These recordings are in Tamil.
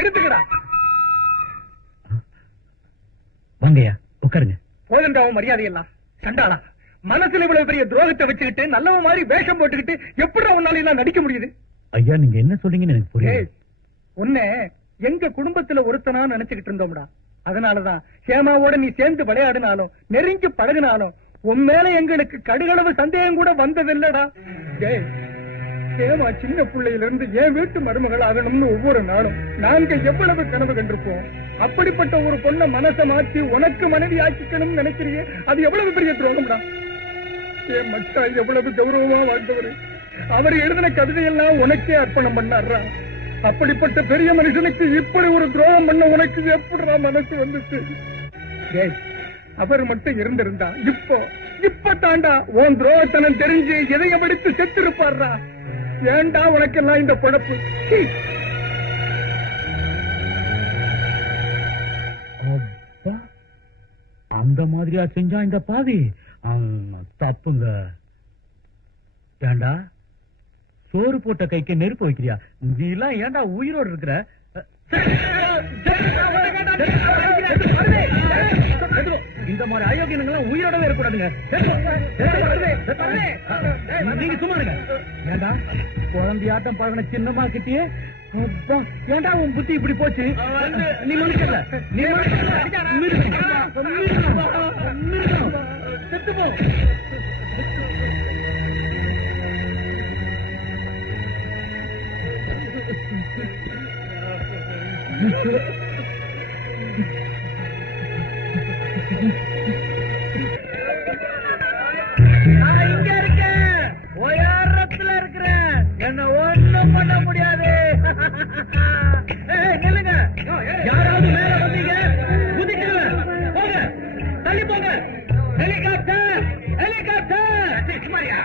எடுத்துக்கடா. வாங்கய்யா உட்காருங்க. போதண்டாவும் மரியாதை எல்லாம் சண்டாளா. மனசுல இவ்வளவு பெரிய துரோகத்தை வச்சுக்கிட்டு நல்லவ மாதிரி வேஷம் போட்டுக்கிட்டு எப்படி உன்னால எல்லாம் நடிக்க முடியுது? ஐயா நீங்க என்ன சொல்றீங்கன்னு எனக்கு புரியல. உன்னை எங்க குடும்பத்துல ஒருத்தனா நினைச்சுக்கிட்டு இருந்தோம்டா. அதனாலதான் ஹேமாவோட நீ சேர்ந்து விளையாடினாலும் நெருங்கி பழகினாலும் உன் மேல எங்களுக்கு கடுகளவு சந்தேகம் கூட வந்ததில்லடா. ஹேமா சின்ன பிள்ளையில இருந்து என் வீட்டு மருமகள் ஆகணும்னு ஒவ்வொரு நாளும் நாங்க எவ்வளவு கனவு கண்டிருப்போம். அப்படிப்பட்ட ஒரு பொண்ண மனசை மாற்றி உனக்கு மனைவி ஆக்கிக்கணும்னு நினைக்கிறீங்க, அது எவ்வளவு பெரிய துரோகம்டா. என் மச்சா எவ்வளவு கௌரவமா வாழ்ந்தவரு. அவர் எழுதின கவிதையெல்லாம் உனக்கே அர்ப்பணம் பண்ணாரா. அப்படிப்பட்ட பெரிய மனுஷனுக்கு இப்படி ஒரு துரோகம் பண்ண உனக்கு எப்படிடா மனசு வந்துச்சு? அவர் மட்டும் இருந்திருந்தா இப்ப தாண்டா உன் துரோகத்தனம் தெரிஞ்சு எதைய படித்து செத்து இருப்பாரா. ஏண்டா உனக்கெல்லாம் இந்த பொழப்பு? அந்த மாதிரியா செஞ்சா இந்த பாவி தப்புங்க. ஏண்டா சோறு போட்ட கைக்கு நெருப்பு வைக்கிறியா? நீ எல்லாம் ஏண்டா உயிரோடு இருக்கிற? இந்த மாதிரி அயோக்கியங்கெல்லாம் உயிரோடவே இருக்கக்கூடாதுங்க. நீங்க சும்மா இருங்க. ஏண்டா குழந்தையாட்டம் பழகின சின்னமா கிட்டியே ஏண்டா உன் புத்தி இப்படி போச்சு? நீ நினைக்கல செத்து போ. நான் இங்க இருக்கேன், உயரத்துல இருக்கிறேன், என்ன ஒண்ணும் பண்ண முடியாது. நில்லுங்க, யாராவது மேல வந்தீங்க குதிக்கிறேன், போங்க, தள்ளி போங்க. ஹெலிகாப்டர் ஹெலிகாப்டர் சுமாரியா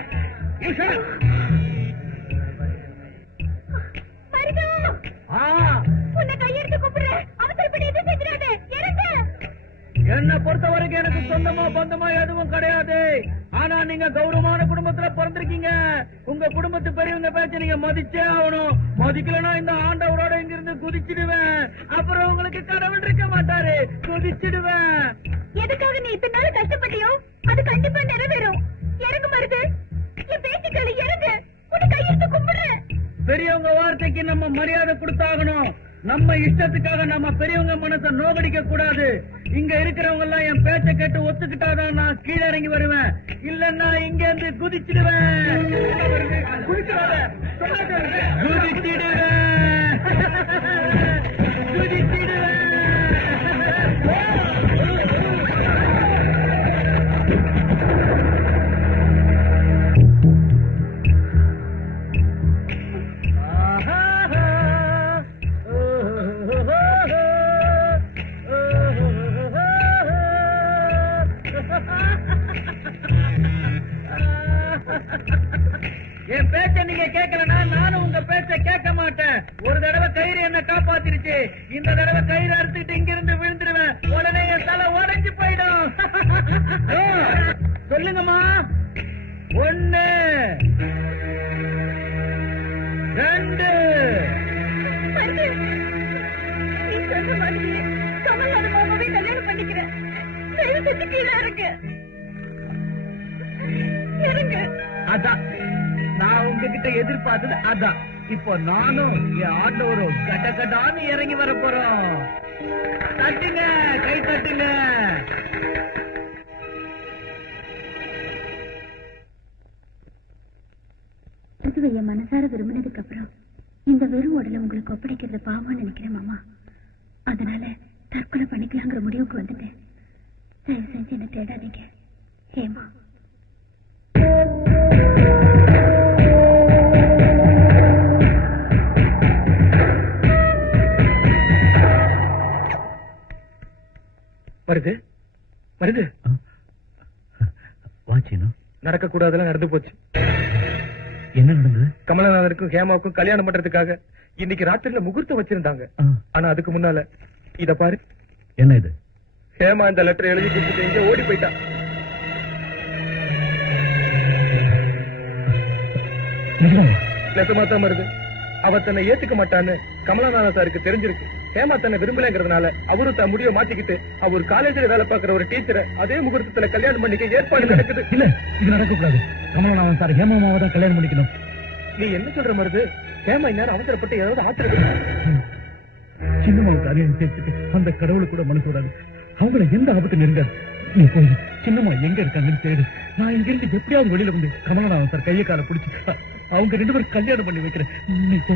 என்ன பொறுத்த வரைக்கும் எனக்கு சொந்தமா பந்தமா எதுவும் கிடையாது. ஆனா நீங்க கௌரவமான குடும்பத்துல பிறந்திருக்கீங்க. உங்க குடும்பத்து பெரியவங்க பேச்ச நீங்க மதிச்சே ஆகணும். மதிக்கலன்னா இந்த ஆண்டவரோட இங்க இருந்து குதிச்சிடுவேன். அப்புறம் உங்களுக்கு கடவுள் இருக்க மாட்டாரு, குதிச்சிடுவேன். எதுக்காக நீ இத்தனை நாள் கஷ்டப்பட்டியோ அது கண்டிப்பா நிறைவேறும். இறங்கு மருது, என் பேச்சுக்களை இறங்கு, உன்னை கையெழுத்து கும்பிடுறேன். பெரியவங்க வார்த்தைக்கு நம்ம மரியாதை கொடுத்தாகணும். நம்ம இஷ்டத்துக்காக நம்ம பெரியவங்க மனசை நோகடிக்க கூடாது. இங்க இருக்கிறவங்க எல்லாம் என் பேச்ச கேட்டு ஒத்துக்கிட்டாதான் நான் கீழே இறங்கி வருவேன். இல்லன்னா இங்க இருந்து குதிச்சிடுவேன். என் பேச்ச நீங்க கேட்கலன்னா நானும் உங்க பேச்ச கேட்க மாட்டேன். ஒரு தடவை கயிறு என்ன காப்பாத்திருச்சு, இந்த தடவை கயிறு அறுத்துட்டு இங்க இருந்து விழுந்துருவேன். உடனே என் தலை உடைஞ்சு போயிடும். சொல்லுங்கம்மா. 1 2 கமல் மாமாவே கல்யாணம் பண்ணிக்கிறேன். கீழே இருக்கு. அதான் நான் உங்ககிட்ட எதிர்பார்த்தது. அதான் இப்போ நானும் என் ஆண்டவரும் கட்டக்கட்டான்னு இறங்கி வர போறோம். தட்டுங்க, கை தட்டுங்க. என் மனசார விரும்பினதுக்கு அப்புறம் இந்த வெறும் உடலை உங்களுக்கு ஒப்படைக்கிறது பாவம்னு நினைக்கிறேன் மாமா. அதனால தற்கொலை பண்ணிக்கலாங்கிற முடிவுக்கு வந்துட்டேன். தயவு செஞ்சு என்ன தேடாதீங்க. ஹேமா. வருது வருது. வாச்சினும் நடக்க கூடாதெல்லாம் நடந்து போச்சு. என்ன நடந்தது? கமலநாதனுக்கும் ஹேமாவுக்கும் கல்யாணம் பண்றதுக்காக இன்னைக்கு ராத்திரில முகூர்த்தம் வச்சிருந்தாங்க. ஆனா அதுக்கு முன்னால இத பாரு. என்ன இது? ஹேமா இந்த லெட்டர் எழுதி கொடுத்துட்டு இங்க ஓடி போயிட்டா. நெசமாத்தான் வருது. அவ தன்னை ஏத்துக்க மாட்டான்னு கமலநாதன் சாருக்கு தெரிஞ்சிருக்கு. ஹேமா தன்னை விரும்பலங்கிறதுனால அவரு தன் முடிவை மாத்திக்கிட்டு அவர் காலேஜ்ல வேலை பார்க்கிற ஒரு டீச்சரை அதே முகூர்த்தத்துல கல்யாணம் பண்ணிக்க ஏற்பாடு நடக்குது. இல்ல, இது நடக்கக்கூடாது. கமலநாதன் சார் ஹேமாமாவை தான் கல்யாணம் பண்ணிக்கணும். நீ என்ன சொல்ற மருது? ஹேமா இந்நேரம் அவசரப்பட்டு ஏதாவது ஆத்திரம் சின்னம்மாவுக்கு அரியன் சேர்த்துட்டு அந்த கடவுளுக்கு கூட மனசு விடாது. அவங்கள எந்த ஆபத்து நெருங்காது. நீ போய் சின்னம்மா எங்க இருக்காங்கன்னு தேடு. நான் இங்க இருந்து எப்படியாவது வெளியில வந்து கமலநாதன் சார் கையை கால பிடிச்சி அவங்க 2 பேரும் கல்யாணம் பண்ணி வைக்கிறேன். நீ போ.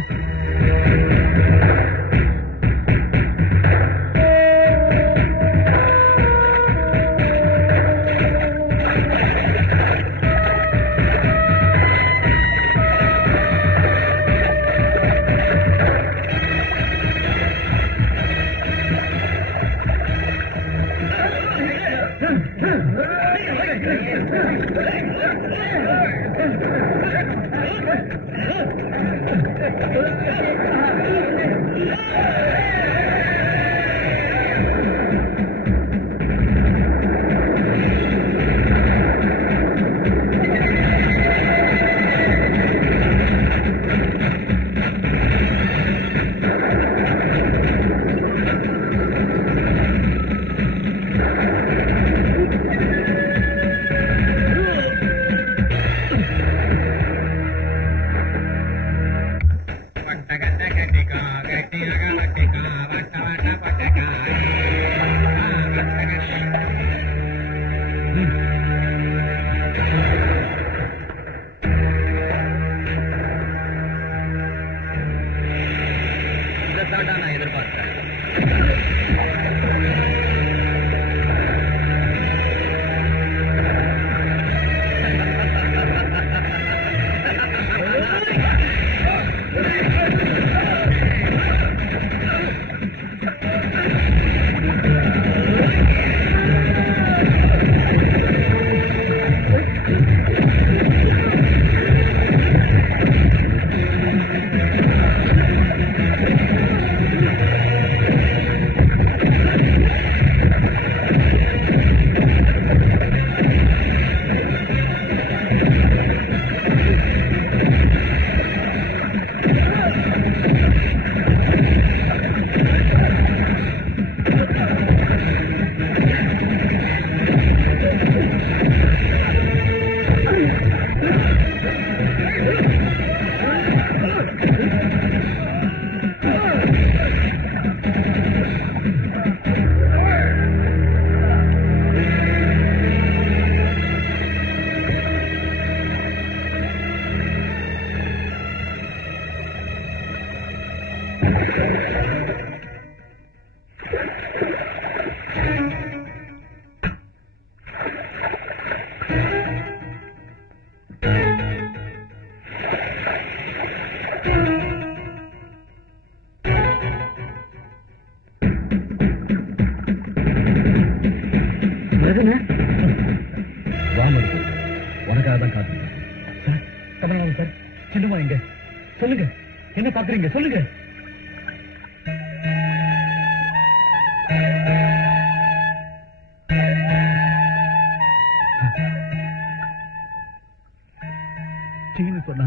உனக்காக தான் காத்து. கமலநாதன் சார், சின்னம்மா எங்க? சொல்லுங்க, என்ன பாக்குறீங்க? சொல்லுங்க. சொன்னா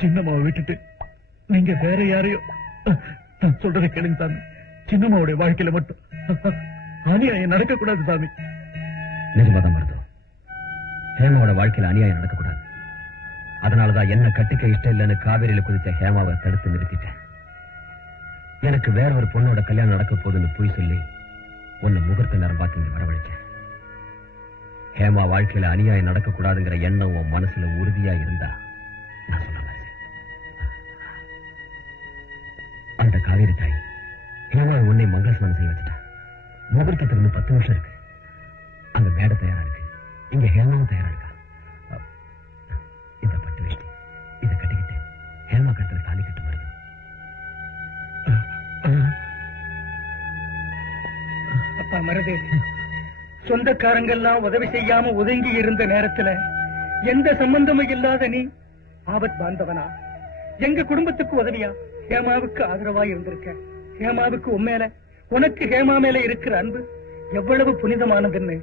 சின்னம்மாவை விட்டுட்டு நீங்க வேற யாரையோ நான் சொல்றதை கேளுங்க சாமி. சின்னம்மாவுடைய வாழ்க்கையில மட்டும் அநியாயம் நடக்கக்கூடாது சாமி. நிஜமாதான் மருத்துவம், ஹேமாவோட வாழ்க்கையில அநியாயம் நடக்கக்கூடாது. அதனாலதான் என்ன கட்டிக்க இஷ்டம் இல்லைன்னு காவேரியில குதிச்ச ஹேமாவை தடுத்து நிறுத்திட்டேன். எனக்கு வேற ஒரு பொண்ணோட கல்யாணம் நடக்க போகுதுன்னு போய் சொல்லி உன்னை முகூர்த்த நேரம் பார்த்து இங்க வரவழைச்சேன். ஹேமா வாழ்க்கையில அநியாயம் நடக்கக்கூடாதுங்கிற எண்ணம் உன் மனசுல உறுதியா இருந்தா நான் சொன்ன அந்த காவேரி தாய் ஹேமா உன்னை மங்களஸ்நானம் செய்ய வச்சுட்டா. முகூர்த்தத்திலிருந்து 10 வருஷம் இருக்கு. அங்க மேடை தயாரா இருக்கு, இங்க ஹேமாவும் தயாரா இருக்கா. இந்த பட்டு வேஷ்டி இதை கட்டிக்கிட்டு ஹேமா கட்டத்தில் தாலி கட்டு வருது. அப்பா மருது, சொந்தக்காரங்கெல்லாம் உதவி செய்யாம ஒதுங்கி இருந்த நேரத்துல எந்த சம்பந்தமும் இல்லாத நீ ஆபத் பாந்தவனா எங்க குடும்பத்துக்கு உதவியா ஹேமாவுக்கு ஆதரவா இருந்திருக்க. ஹேமாவுக்கு உண்மையில உனக்கு ஹேமா மேல இருக்கிற அன்பு எவ்வளவு புனிதமானதுன்னு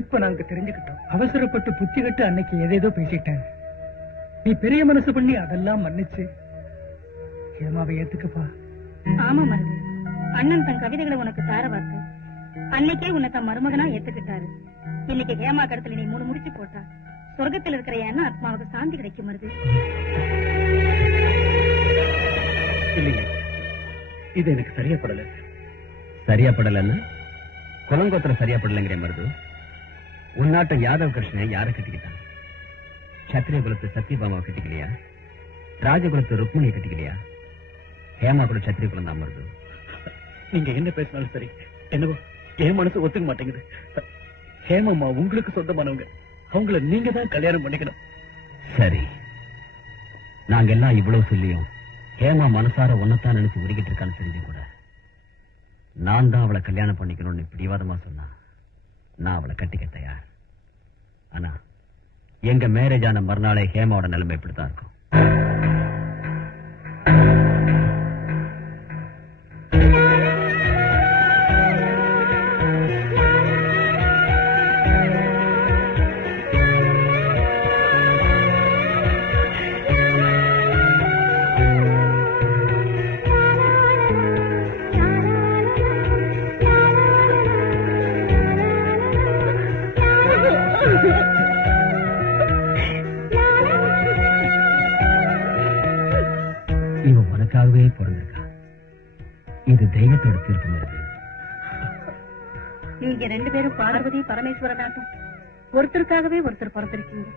இப்ப நாங்க தெரிஞ்சுக்கிட்டோம். அவசரப்பட்டு புத்தி கட்டு அன்னைக்கு ஏதேதோ பேசிட்டேன். நீ பெரிய மனசு பண்ணி அதெல்லாம் மன்னிச்சு ஹேமாவை ஏத்துக்கப்பா. ஆமா மருது, அண்ணன் தன் கவிதைகளை உனக்கு தார வார்த்தை. அன்னைக்கே உன்னை தன் மருமகனா ஏத்துக்கிட்டாரு. இன்னைக்கு ஹேமா கடத்துல நீ 3 முடிச்சு போட்டா சொர்க்கத்தில் இருக்கிற என் ஆத்மாவுக்கு சாந்தி கிடைக்கும் மருது. இல்லைங்க, இது எனக்கு சரியா படல. சரியா படலன்னு குலங்கோத்திரம் சரியா படலைங்கிற மருது. உன்னாட்ட யாதவ் கிருஷ்ணன் யாரை கட்டிக்கிட்டான்? சத்திரிய குலத்து சத்யபாமாவை கட்டிக்கலையா? ராஜகுலத்து ருக்மிணியை கட்டிக்கலையா? ஹேமா கூட சத்திரிய குலம் தான் மருது. நீங்க என்ன பேசினாலும் சரி, என்னவோ என் மனசு ஒத்துக்க மாட்டேங்குது. ஹேமாமா உங்களுக்கு சொந்தமானவங்க, அவங்கள நீங்க தான் கல்யாணம் பண்ணிக்கணும். சரி, நாங்க எல்லாம் இவ்வளவு சொல்லியும் ஹேமா மனசார ஒன்னத்தான் நினைச்சு உருகிட்டு இருக்கான்னு தெரிஞ்சு கூட நான் தான் அவளை கல்யாணம் பண்ணிக்கணும்னு பிடிவாதமா சொன்னா நான் அவளை கட்டிக்க தயார். ஆனா எங்க மேரேஜ் ஆன மறுநாளே ஹேமாவோட நிலைமை இப்படித்தான் இருக்கும். இவன் உனக்காகவே பிறந்திருக்கா. இது தெய்வத்தோட தீர்ப்பு. நீங்க 2 பேரும் பார்வதி பரமேஸ்வரனாட்டம் ஒருத்தருக்காகவே ஒருத்தர் பிறந்திருக்கீங்க.